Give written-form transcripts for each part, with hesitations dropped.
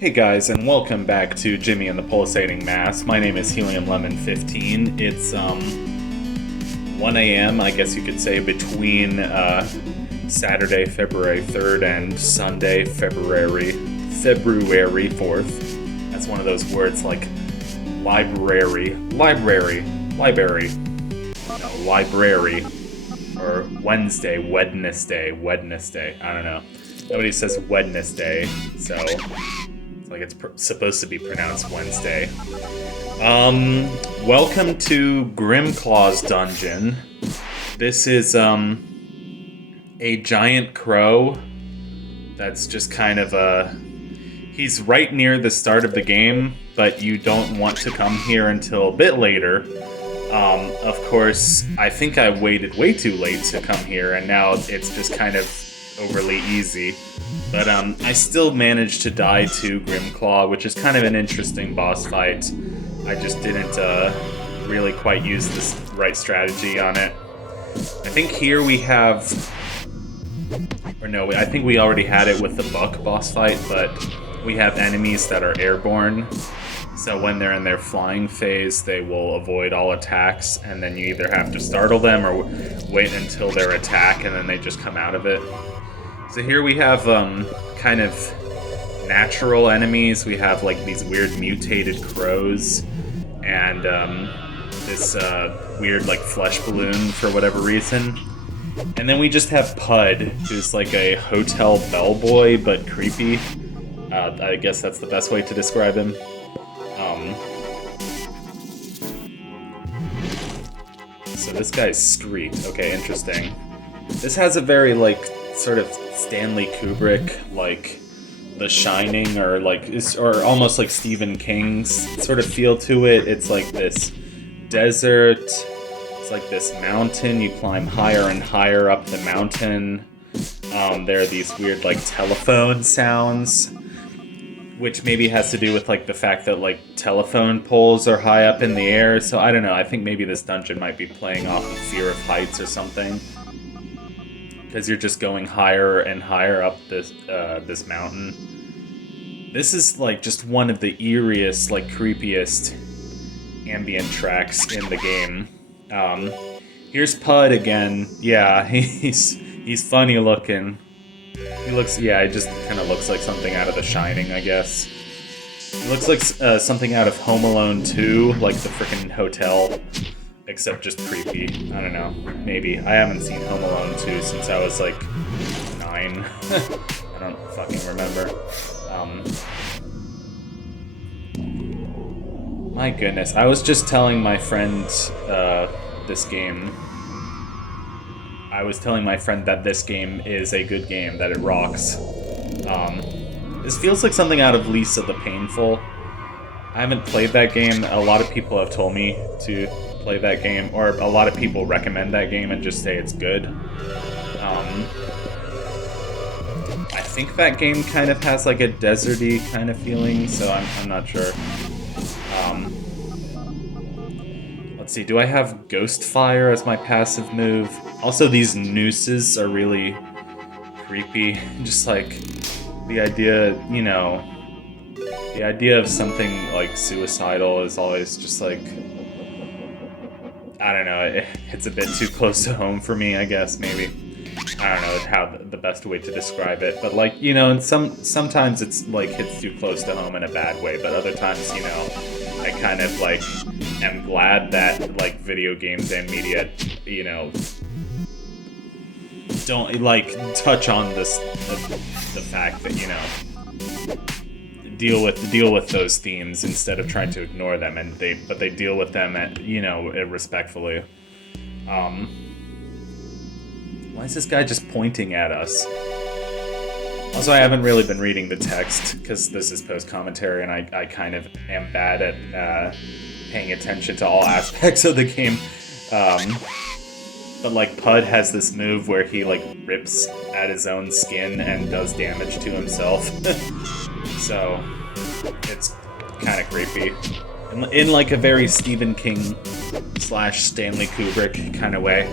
Hey guys, and welcome back to Jimmy and the Pulsating Mass. My name is Helium Lemon 15. It's 1 a.m. I guess you could say between Saturday, February 3rd and Sunday, February 4th. That's one of those words like library, or Wednesday. I don't know. Nobody says Wednesday, so like it's supposed to be pronounced Wednesday. Welcome to Grimclaw's dungeon. This is a giant crow that's just kind of he's right near the start of the game, but you don't want to come here until a bit later. Of course, I think I waited way too late to come here, and now it's just kind of overly easy. But I still managed to die to Grimclaw, which is kind of an interesting boss fight. I just didn't really quite use the right strategy on it. I think here we have... Or no, I think we already had it with the Buck boss fight, but we have enemies that are airborne. So when they're in their flying phase, they will avoid all attacks, and then you either have to startle them or wait until their attack, and then they just come out of it. So here we have kind of natural enemies. We have like these weird mutated crows, and this weird like flesh balloon for whatever reason. And then we just have Pud, who's like a hotel bellboy, but creepy. I guess that's the best way to describe him. So this guy's Screet. Okay, interesting. This has a very like sort of Stanley Kubrick, like The Shining, or almost like Stephen King's sort of feel to it. It's like this desert. It's like this mountain. You climb higher and higher up the mountain. There are these weird like telephone sounds, which maybe has to do with like the fact that like telephone poles are high up in the air. So I don't know. I think maybe this dungeon might be playing off of Fear of Heights or something, because you're just going higher and higher up this this mountain. This is like just one of the eeriest, like creepiest ambient tracks in the game. Here's Pud again. Yeah, he's funny looking. He looks, yeah, it just kind of looks like something out of The Shining, I guess. It looks like something out of Home Alone 2, like the frickin' hotel, except just creepy. I don't know, maybe. I haven't seen Home Alone 2 since I was like 9. I don't fucking remember. My goodness, I was just telling my friend this game. I was telling my friend that this game is a good game, that it rocks. This feels like something out of Lisa the Painful. I haven't played that game. A lot of people have told me to play that game, or a lot of people recommend that game and just say it's good. I think that game kind of has like a deserty kind of feeling, so I'm not sure. Let's see, do I have Ghost Fire as my passive move? Also, these nooses are really creepy. Just like the idea, you know, the idea of something like suicidal is always just like, I don't know, it's a bit too close to home for me, I guess, maybe. I don't know how the best way to describe it, but like, you know, and sometimes it's like hits too close to home in a bad way, but other times, you know, I kind of like am glad that like video games and media, you know, don't like touch on the fact that, you know, deal with those themes instead of trying to ignore them, and they deal with them at, you know, respectfully. Why is this guy just pointing at us? Also, I haven't really been reading the text because this is post-commentary, and I kind of am bad at paying attention to all aspects of the game. But like Pud has this move where he like rips at his own skin and does damage to himself. So it's kind of creepy. In like a very Stephen King / Stanley Kubrick kind of way.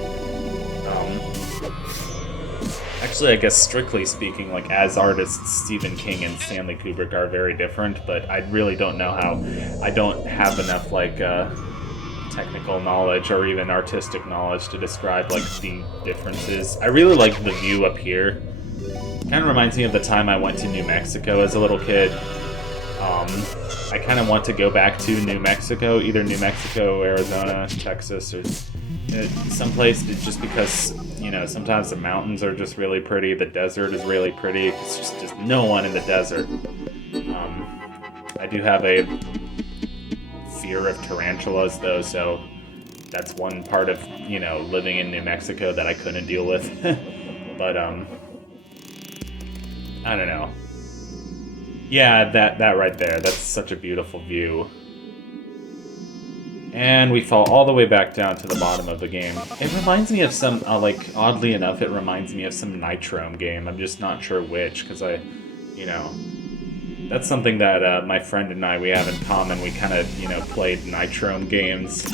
Actually, I guess strictly speaking, like as artists, Stephen King and Stanley Kubrick are very different. But I really don't know how. I don't have enough like technical knowledge or even artistic knowledge to describe like the differences. I really like the view up here. Kind of reminds me of the time I went to New Mexico as a little kid. I kind of want to go back to New Mexico, either New Mexico, Arizona, Texas, or someplace, just because, you know, sometimes the mountains are just really pretty, the desert is really pretty, it's just no one in the desert. I do have a fear of tarantulas, though, so that's one part of, you know, living in New Mexico that I couldn't deal with. But, I don't know. Yeah, that right there. That's such a beautiful view. And we fall all the way back down to the bottom of the game. It reminds me of some, like, oddly enough, it reminds me of some Nitrome game. I'm just not sure which, because you know, that's something that my friend and I, we have in common. We kind of, you know, played Nitrome games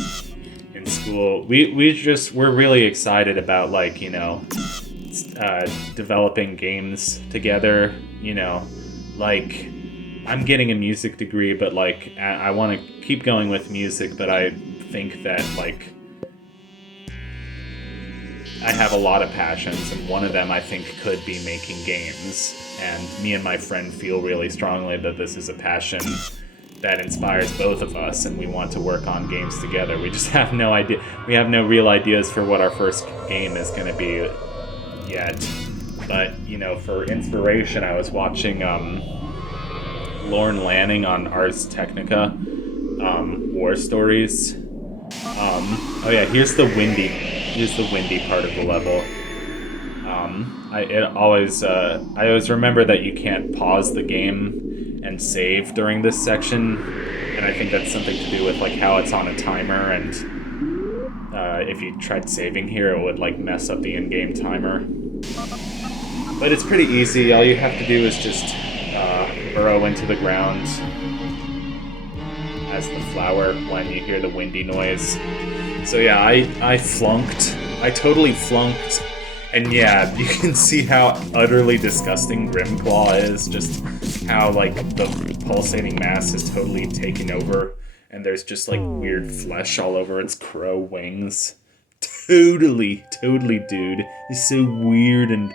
in school. We're really excited about, like, you know, developing games together, you know. Like, I'm getting a music degree, but, like, I want to keep going with music, but I think that, like, I have a lot of passions, and one of them I think could be making games. And me and my friend feel really strongly that this is a passion that inspires both of us, and we want to work on games together. We just have no idea. We have no real ideas for what our first game is going to be yet. But, you know, for inspiration, I was watching Lorne Lanning on Ars Technica, War Stories. Oh yeah, here's the windy part of the level. I always remember that you can't pause the game and save during this section, and I think that's something to do with like how it's on a timer, and if you tried saving here, it would like mess up the in-game timer. But it's pretty easy. All you have to do is just burrow into the ground as the flower when you hear the windy noise. So yeah, I flunked. I totally flunked. And yeah, you can see how utterly disgusting Grimclaw is. Just how, like, the pulsating mass has totally taken over. And there's just, like, weird flesh all over its crow wings. Totally, dude. It's so weird and,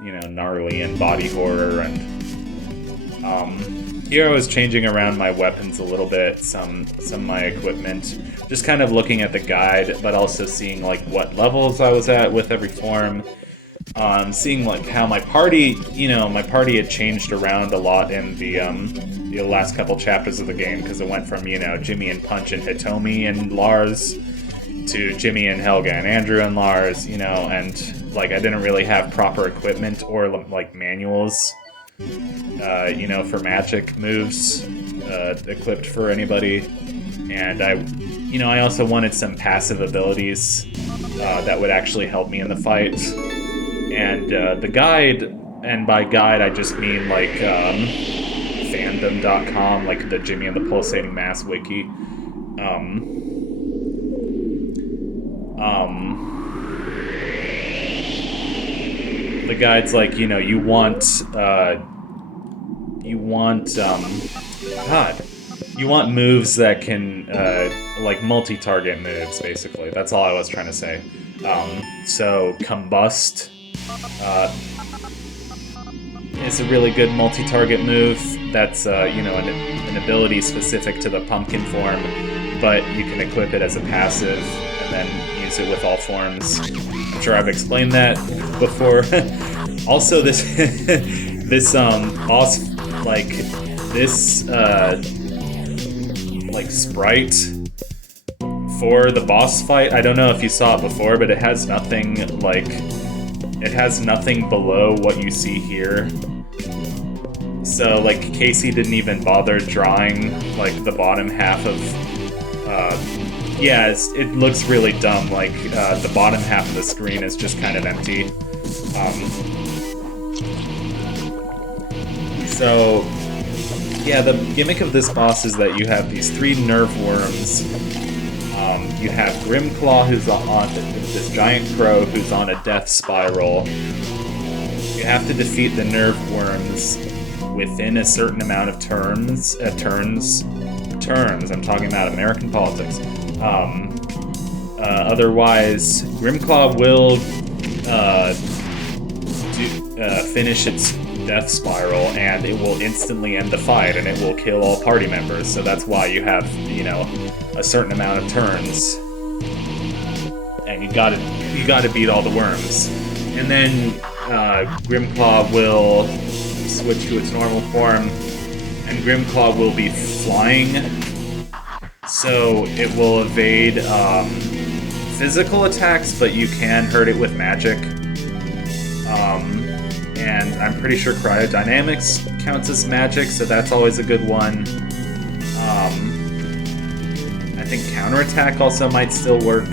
you know, gnarly and body horror. And here I was changing around my weapons a little bit, some of my equipment, just kind of looking at the guide, but also seeing like what levels I was at with every form, seeing like how my party, you know, my party had changed around a lot in the last couple chapters of the game, because it went from, you know, Jimmy and Punch and Hitomi and Lars to Jimmy and Helga and Andrew and Lars, you know, and like I didn't really have proper equipment or like manuals, you know, for magic moves equipped for anybody. And I also wanted some passive abilities that would actually help me in the fight. And the guide, and by guide I just mean like fandom.com, like the Jimmy and the Pulsating Mass wiki. The guide's like, you know, you want moves that can, like, multi-target moves, basically. That's all I was trying to say. So, Combust is a really good multi-target move. That's, you know, an ability specific to the pumpkin form, but you can equip it as a passive and then use it with all forms. I'm sure I've explained that before. Also, this boss, like, this, like, sprite for the boss fight, I don't know if you saw it before, but it has nothing, like, it has nothing below what you see here. So, like, Casey didn't even bother drawing, like, the bottom half of, yeah, it looks really dumb, like, the bottom half of the screen is just kind of empty. So, yeah, the gimmick of this boss is that you have these 3 nerve worms. You have Grimclaw, who's on this giant crow who's on a death spiral. You have to defeat the nerve worms within a certain amount of turns. I'm talking about American politics. Otherwise, Grimclaw will finish its death spiral, and it will instantly end the fight, and it will kill all party members. So that's why you have, a certain amount of turns, and you gotta beat all the worms. And then Grimclaw will switch to its normal form, and Grimclaw will be flying, so it will evade physical attacks, but you can hurt it with magic. And I'm pretty sure cryodynamics counts as magic, so that's always a good one. I think counterattack also might still work.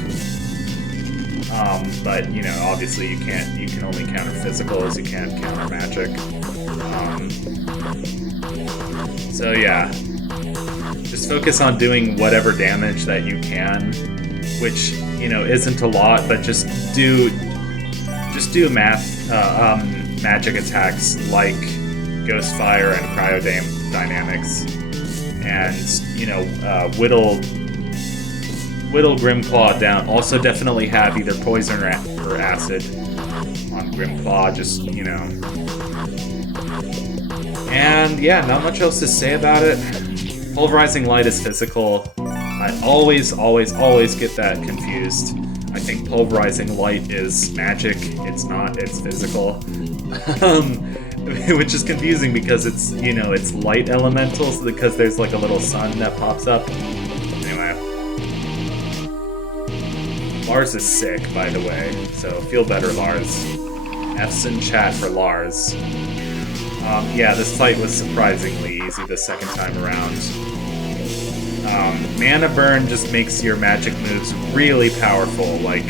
But obviously you can only counter physical as you can counter magic. So yeah, just focus on doing whatever damage that you can, which isn't a lot, but just do magic attacks like Ghost Fire and Cryodynamics, and whittle Grimclaw down. Also, definitely have either poison or acid on Grimclaw. And yeah, not much else to say about it. Pulverizing Light is physical. I always get that confused. I think Pulverizing Light is magic. It's not, it's physical. Which is confusing because it's, it's light elementals, because there's like a little sun that pops up. Anyway. Lars is sick, by the way, so feel better, Lars. F's in chat for Lars. Yeah, this fight was surprisingly easy the second time around. Mana Burn just makes your magic moves really powerful. Like,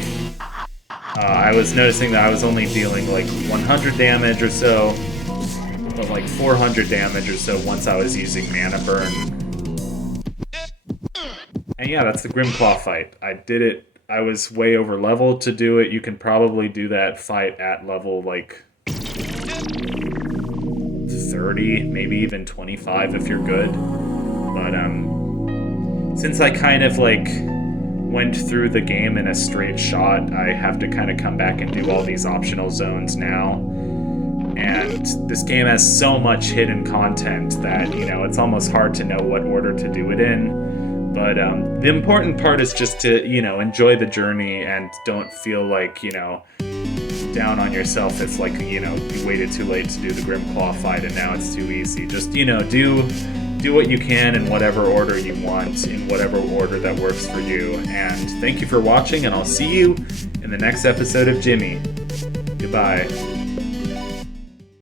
I was noticing that I was only dealing like 100 damage or so, but like 400 damage or so once I was using Mana Burn. And yeah, that's the Grimclaw fight. I did it. I was way over leveled to do it. You can probably do that fight at level like 30, maybe even 25 if you're good. But since I kind of like went through the game in a straight shot, I have to kind of come back and do all these optional zones now. And this game has so much hidden content that, it's almost hard to know what order to do it in. But the important part is just to, enjoy the journey and don't feel like, down on yourself if like, you waited too late to do the Grimclaw fight and now it's too easy. Just, do what you can in whatever order you want, in whatever order that works for you. And thank you for watching, and I'll see you in the next episode of Jimmy. Goodbye.